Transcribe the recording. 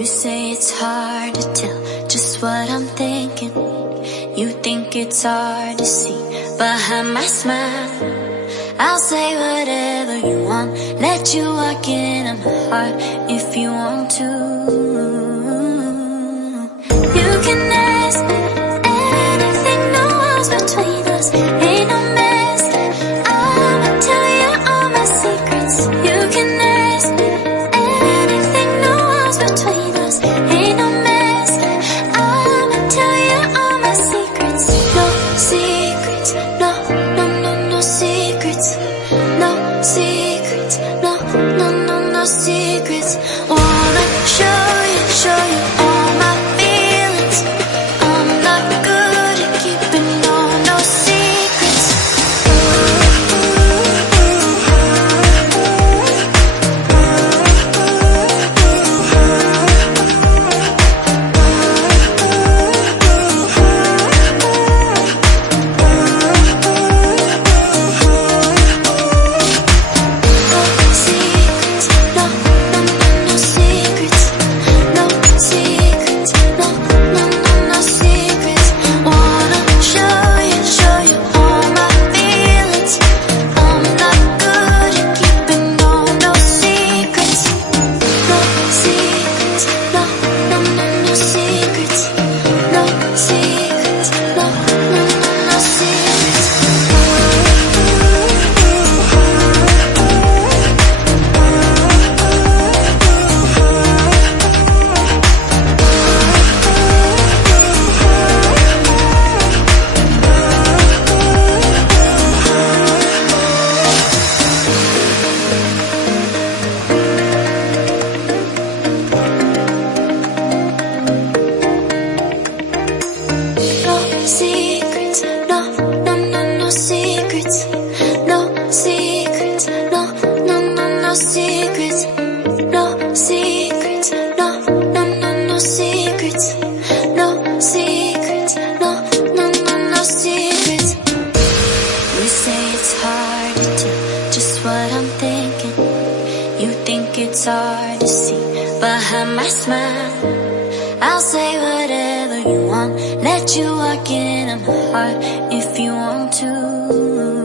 You say it's hard to tell just what I'm thinking. You think it's hard to see behind my smile. I'll say whatever you want, let you walk into my heart if you want to. You can ask me anything, no walls between us, ain't no mess. I'ma tell you all my secrets. You can ask me anything, no walls between us, ain't no mess. I'ma tell you all my secrets. No secrets, no, no, no, no secrets. No secrets, no, no, no, no secrets. Wanna show you all my feelings. I'm not good at keeping no secrets. Secrets, no, no, no, no secrets. No secrets, no, no, no, no secrets. No secrets, no, no, no, no secrets. No secrets, no, no, no, no secrets. You say it's hard to tell just what I'm thinking. You think it's hard to see behind my smile. I'll say whatever you want, let you walk into my heart if you want to.